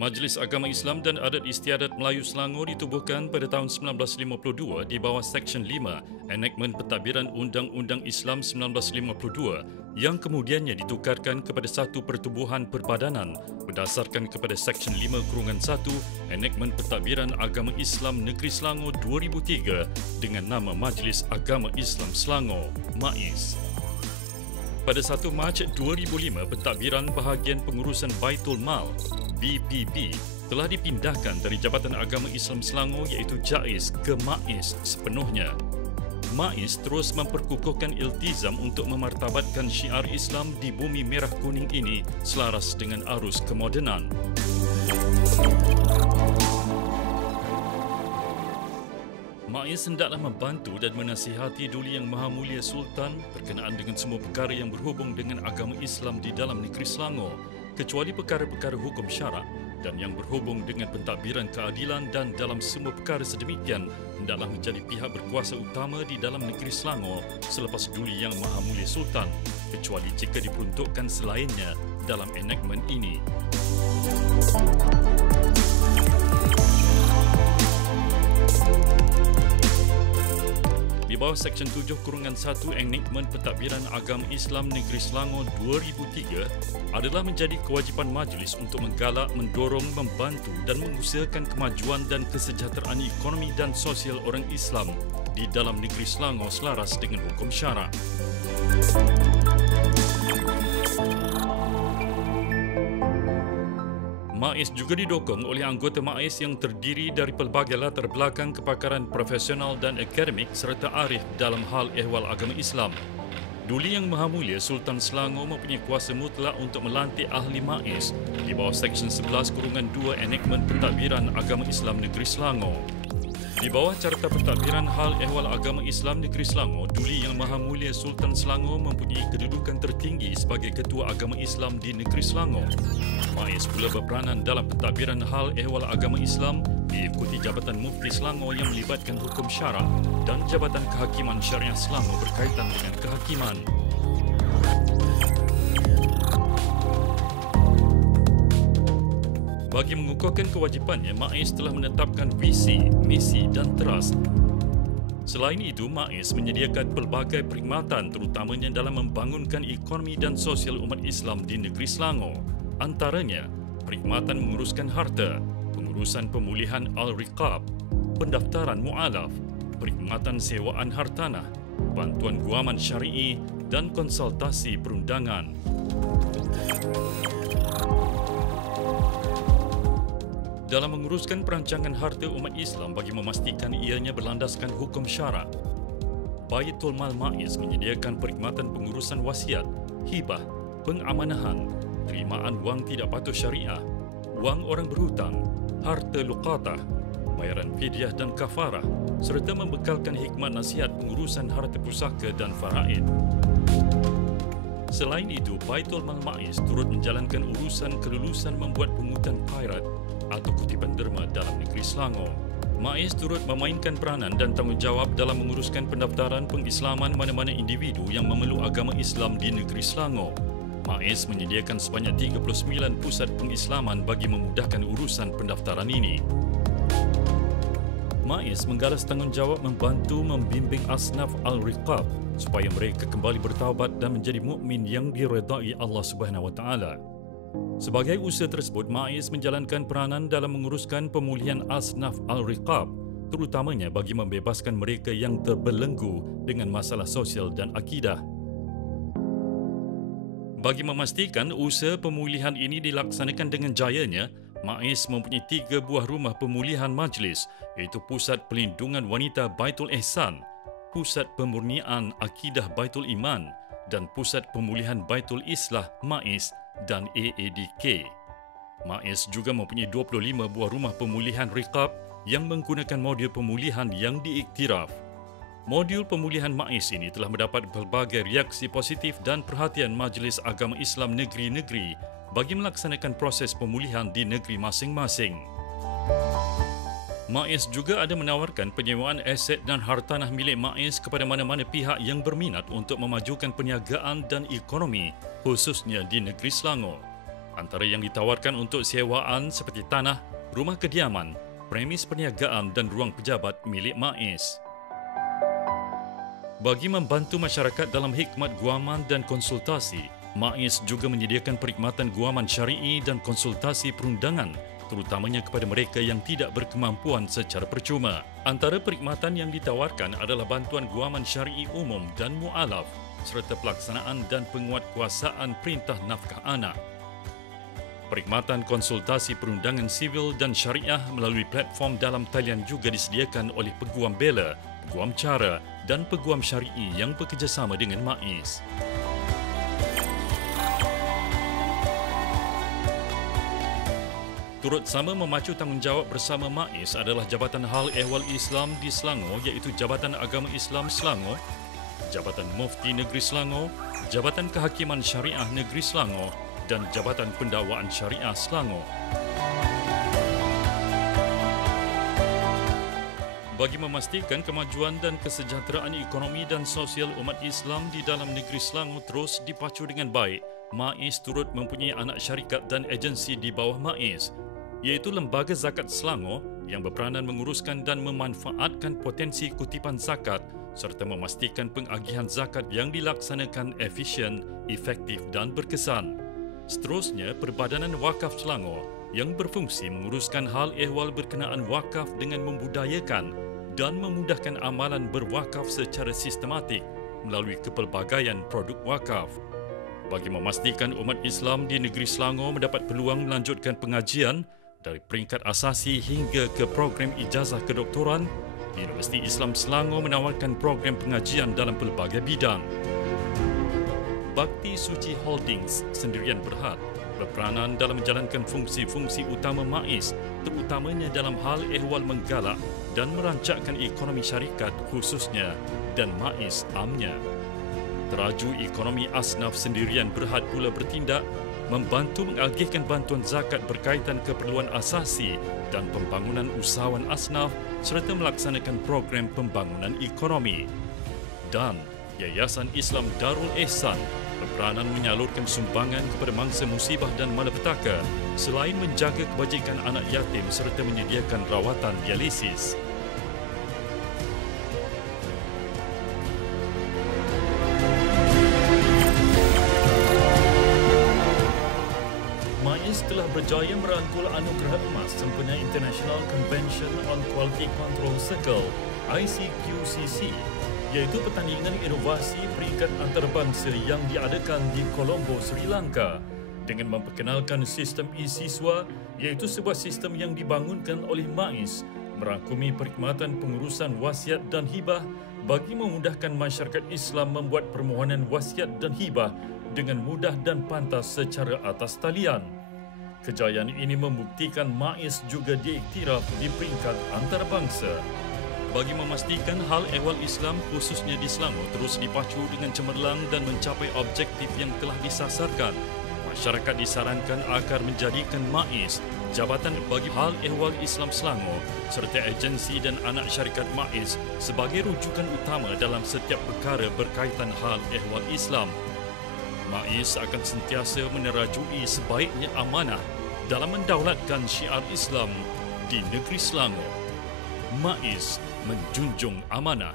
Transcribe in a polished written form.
Majlis Agama Islam dan Adat Istiadat Melayu Selangor ditubuhkan pada tahun 1952 di bawah Seksyen 5 Enakmen Pentadbiran Undang-Undang Islam 1952 yang kemudiannya ditukarkan kepada satu pertubuhan perbadanan berdasarkan kepada Seksyen 5/1 Enakmen Pentadbiran Agama Islam Negeri Selangor 2003 dengan nama Majlis Agama Islam Selangor, MAIS. Pada 1 Mac 2005, pentadbiran bahagian pengurusan Baitul Mal BPB telah dipindahkan dari Jabatan Agama Islam Selangor iaitu JAIS ke MAIS sepenuhnya. MAIS terus memperkukuhkan iltizam untuk memartabatkan syiar Islam di bumi merah kuning ini selaras dengan arus kemodenan. MAIS hendaklah membantu dan menasihati Duli Yang Maha Mulia Sultan berkenaan dengan semua perkara yang berhubung dengan agama Islam di dalam negeri Selangor, kecuali perkara-perkara hukum syarak dan yang berhubung dengan pentadbiran keadilan, dan dalam semua perkara sedemikian hendaklah menjadi pihak berkuasa utama di dalam negeri Selangor selepas Duli Yang Maha Mulia Sultan, kecuali jika diperuntukkan selainnya dalam enakmen ini. Di bawah Seksyen 7/1 Enakmen Pentadbiran Agama Islam Negeri Selangor 2003 adalah menjadi kewajipan majlis untuk menggalak, mendorong, membantu dan mengusahakan kemajuan dan kesejahteraan ekonomi dan sosial orang Islam di dalam negeri Selangor selaras dengan hukum syarak. MAIS juga didokong oleh anggota MAIS yang terdiri dari pelbagai latar belakang kepakaran profesional dan akademik serta arif dalam hal ehwal agama Islam. Duli Yang Maha Mulia Sultan Selangor mempunyai kuasa mutlak untuk melantik ahli MAIS di bawah Seksyen 11/2 Enakmen Pentadbiran Agama Islam Negeri Selangor. Di bawah Carta Pentadbiran Hal Ehwal Agama Islam Negeri Selangor, Duli Yang Maha Mulia Sultan Selangor mempunyai kedudukan tertinggi sebagai Ketua Agama Islam di Negeri Selangor. MAIS pula berperanan dalam pentadbiran hal ehwal agama Islam diikuti Jabatan Mufti Selangor yang melibatkan hukum syarak dan Jabatan Kehakiman Syariah Selangor berkaitan dengan kehakiman. Bagi mengukuhkan kewajipannya, MAIS telah menetapkan visi, misi dan teras. Selain itu, MAIS menyediakan pelbagai perkhidmatan terutamanya dalam membangunkan ekonomi dan sosial umat Islam di negeri Selangor. Antaranya, perkhidmatan menguruskan harta, pengurusan pemulihan Al-Riqab, pendaftaran mu'alaf, perkhidmatan sewaan hartanah, bantuan guaman syari'i dan konsultasi perundangan. Dalam menguruskan perancangan harta umat Islam bagi memastikan ianya berlandaskan hukum syarak, Baitul Mal MAIS menyediakan perkhidmatan pengurusan wasiat, hibah, pengamanahan, terimaan wang tidak patuh syariah, wang orang berhutang, harta luqatah, bayaran fidyah dan kafarah, serta membekalkan hikmat nasihat pengurusan harta pusaka dan faraid. Selain itu, Baitul Mal MAIS turut menjalankan urusan kelulusan membuat pungutan khairat atau kutipan derma dalam negeri Selangor. MAIS turut memainkan peranan dan tanggungjawab dalam menguruskan pendaftaran pengislaman mana-mana individu yang memeluk agama Islam di negeri Selangor. MAIS menyediakan sebanyak 39 pusat pengislaman bagi memudahkan urusan pendaftaran ini. MAIS menggalas tanggungjawab membantu membimbing asnaf Al-Riqab supaya mereka kembali bertaubat dan menjadi mukmin yang diredai Allah Subhanahu Wa Taala. Sebagai usaha tersebut, MAIS menjalankan peranan dalam menguruskan pemulihan asnaf Al-Riqab, terutamanya bagi membebaskan mereka yang terbelenggu dengan masalah sosial dan akidah. Bagi memastikan usaha pemulihan ini dilaksanakan dengan jayanya, MAIS mempunyai 3 buah rumah pemulihan majlis, iaitu Pusat Pelindungan Wanita Baitul Ihsan, Pusat Pemurnian Akidah Baitul Iman dan Pusat Pemulihan Baitul Islah MAIS dan AADK. MAIS juga mempunyai 25 buah rumah pemulihan riqab yang menggunakan modul pemulihan yang diiktiraf. Modul pemulihan MAIS ini telah mendapat pelbagai reaksi positif dan perhatian Majlis Agama Islam negeri-negeri bagi melaksanakan proses pemulihan di negeri masing-masing. MAIS juga ada menawarkan penyewaan aset dan hartanah milik MAIS kepada mana-mana pihak yang berminat untuk memajukan perniagaan dan ekonomi, khususnya di negeri Selangor. Antara yang ditawarkan untuk sewaan seperti tanah, rumah kediaman, premis perniagaan dan ruang pejabat milik MAIS. Bagi membantu masyarakat dalam khidmat guaman dan konsultasi, MAIS juga menyediakan perkhidmatan guaman syar'i dan konsultasi perundangan, terutamanya kepada mereka yang tidak berkemampuan secara percuma. Antara perkhidmatan yang ditawarkan adalah bantuan guaman syar'i umum dan mu'alaf, serta pelaksanaan dan penguatkuasaan perintah nafkah anak. Perkhidmatan konsultasi perundangan sivil dan syariah melalui platform dalam talian juga disediakan oleh Peguam Bela, Peguam Cara dan Peguam Syari'i yang bekerjasama dengan MAIS. Turut sama memacu tanggungjawab bersama MAIS adalah Jabatan Hal Ehwal Islam di Selangor iaitu Jabatan Agama Islam Selangor, Jabatan Mufti Negeri Selangor, Jabatan Kehakiman Syariah Negeri Selangor dan Jabatan Pendakwaan Syariah Selangor. Bagi memastikan kemajuan dan kesejahteraan ekonomi dan sosial umat Islam di dalam negeri Selangor terus dipacu dengan baik, MAIS turut mempunyai anak syarikat dan agensi di bawah MAIS, iaitu Lembaga Zakat Selangor yang berperanan menguruskan dan memanfaatkan potensi kutipan zakat serta memastikan pengagihan zakat yang dilaksanakan efisien, efektif dan berkesan. Seterusnya, Perbadanan Wakaf Selangor yang berfungsi menguruskan hal ehwal berkenaan wakaf dengan membudayakan dan memudahkan amalan berwakaf secara sistematik melalui kepelbagaian produk wakaf. Bagi memastikan umat Islam di negeri Selangor mendapat peluang melanjutkan pengajian dari peringkat asasi hingga ke program ijazah kedoktoran, Universiti Islam Selangor menawarkan program pengajian dalam pelbagai bidang. Bakti Suci Holdings Sendirian Berhad berperanan dalam menjalankan fungsi-fungsi utama MAIS, terutamanya dalam hal ehwal menggalak dan merancangkan ekonomi syarikat khususnya dan MAIS amnya. Teraju Ekonomi Asnaf Sendirian Berhad pula bertindak membantu mengagihkan bantuan zakat berkaitan keperluan asasi dan pembangunan usahawan asnaf serta melaksanakan program pembangunan ekonomi. Dan Yayasan Islam Darul Ehsan berperanan menyalurkan sumbangan kepada mangsa musibah dan malapetaka selain menjaga kebajikan anak yatim serta menyediakan rawatan dialisis. MAIS telah berjaya merangkul anugerah emas sempena International Convention on Quality Control Circle ICQCC, iaitu pertandingan inovasi peringkat antarabangsa yang diadakan di Colombo, Sri Lanka dengan memperkenalkan sistem e-siswa, iaitu sebuah sistem yang dibangunkan oleh MAIS merangkumi perkhidmatan pengurusan wasiat dan hibah bagi memudahkan masyarakat Islam membuat permohonan wasiat dan hibah dengan mudah dan pantas secara atas talian. Kejayaan ini membuktikan MAIS juga diiktiraf di peringkat antarabangsa. Bagi memastikan hal ehwal Islam khususnya di Selangor terus dipacu dengan cemerlang dan mencapai objektif yang telah disasarkan, masyarakat disarankan agar menjadikan MAIS, Jabatan bagi Hal Ehwal Islam Selangor serta agensi dan anak syarikat MAIS sebagai rujukan utama dalam setiap perkara berkaitan hal ehwal Islam. MAIS akan sentiasa menerajui sebaiknya amanah dalam mendaulatkan syiar Islam di negeri Selangor. MAIS menjunjung amanah.